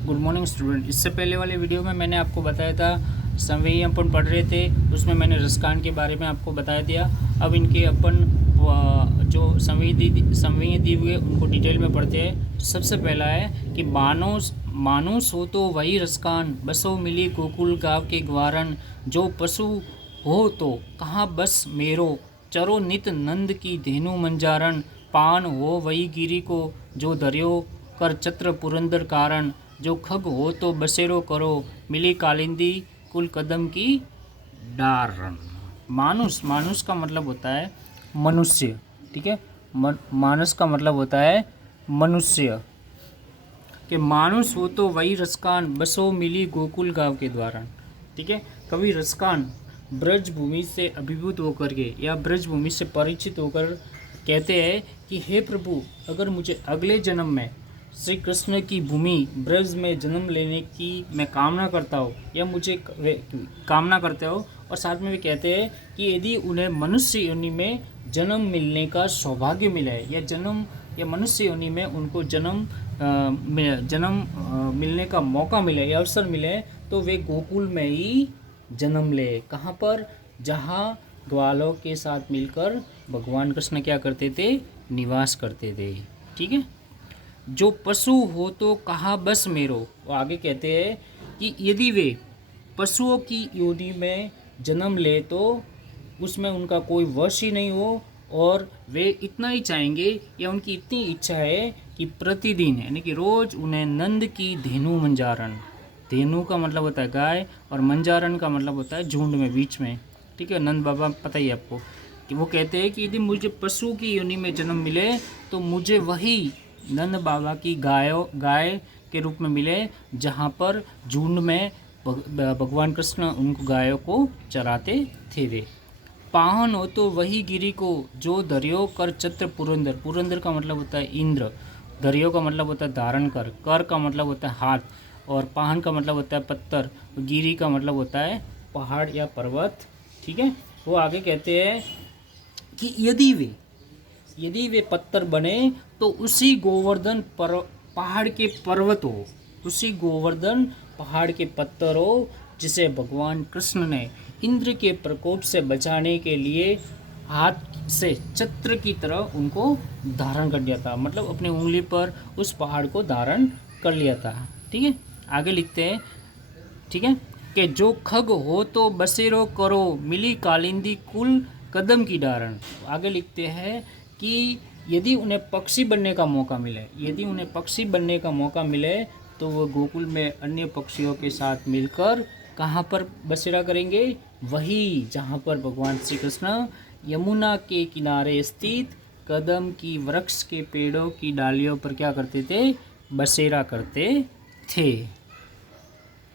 Good morning student. इससे पहले वाले वीडियो में मैंने आपको बताया था संवेदी अपन पढ़ रहे थे, उसमें मैंने रसकान के बारे में आपको बताया दिया। अब इनके अपन जो संवेदी दी हुए उनको डिटेल में पढ़ते हैं। सबसे पहला है कि मानुस हो तो वही रसकान, बसो मिली गोकुल गाँव के ग्वारन, जो पशु हो तो कहाँ बस मेरो, चरो नित नंद की धेनु मंजारण, पान हो वही गिरी को जो दरियो कर चत्र पुरंदर कारण, जो खग हो तो बसेरो करो, मिली कालिंदी कुल कदम की डारन। मानुस का मतलब होता है मनुष्य, ठीक है। मानस का मतलब होता है मनुष्य। कि मानुस हो तो वही रसकान, बसो मिली गोकुल गाँव के द्वारा, ठीक है। कवि रसकान ब्रज भूमि से अभिभूत होकर के या ब्रज भूमि से परिचित होकर कहते हैं कि हे प्रभु, अगर मुझे अगले जन्म में श्री कृष्ण की भूमि ब्रज में जन्म लेने की मैं कामना करता हूँ या मुझे कामना करते हो, और साथ में भी कहते हैं कि यदि उन्हें मनुष्य योनि में जन्म मिलने का सौभाग्य मिला है या मनुष्य योनि में उनको जन्म मिलने का मौका मिले या अवसर मिले, तो वे गोकुल में ही जन्म ले। कहाँ पर? जहाँ ग्वालों के साथ मिलकर भगवान कृष्ण क्या करते थे? निवास करते थे, ठीक है। जो पशु हो तो कहा बस मेरो, वो आगे कहते हैं कि यदि वे पशुओं की योनि में जन्म ले तो उसमें उनका कोई वश ही नहीं हो, और वे इतना ही चाहेंगे या उनकी इतनी इच्छा है कि प्रतिदिन यानी कि रोज उन्हें नंद की धेनु मंजारण, धेनु का मतलब होता है गाय और मंजारण का मतलब होता है झुंड में, बीच में, ठीक है। नंद बाबा पता ही है आपको कि वो कहते हैं कि यदि मुझे पशु की योनि में जन्म मिले तो मुझे वही नंद बाबा की गाय के रूप में मिले, जहाँ पर झुंड में भगवान कृष्ण उनको गायों को चराते थे। वे पाहन हो तो वही गिरी को जो दरियो कर चत्र पुरंदर, पुरंदर का मतलब होता है इंद्र, दरियो का मतलब होता है धारण कर का मतलब होता है हाथ, और पाहन का मतलब होता है पत्थर, गिरी का मतलब होता है पहाड़ या पर्वत, ठीक है। वो आगे कहते हैं कि यदि वे पत्थर बने तो उसी गोवर्धन पहाड़ के पर्वत हो, उसी गोवर्धन पहाड़ के पत्थर हो, जिसे भगवान कृष्ण ने इंद्र के प्रकोप से बचाने के लिए हाथ से छत्र की तरह उनको धारण कर लिया था, मतलब अपनी उंगली पर उस पहाड़ को धारण कर लिया था, ठीक है। आगे लिखते हैं, ठीक है, कि जो खग हो तो बसेरो करो, मिली कालिंदी कुल कदम की डारण। आगे लिखते हैं कि यदि उन्हें पक्षी बनने का मौका मिले तो वो गोकुल में अन्य पक्षियों के साथ मिलकर कहाँ पर बसेरा करेंगे? वही जहाँ पर भगवान श्री कृष्ण यमुना के किनारे स्थित कदम की वृक्ष के पेड़ों की डालियों पर क्या करते थे? बसेरा करते थे।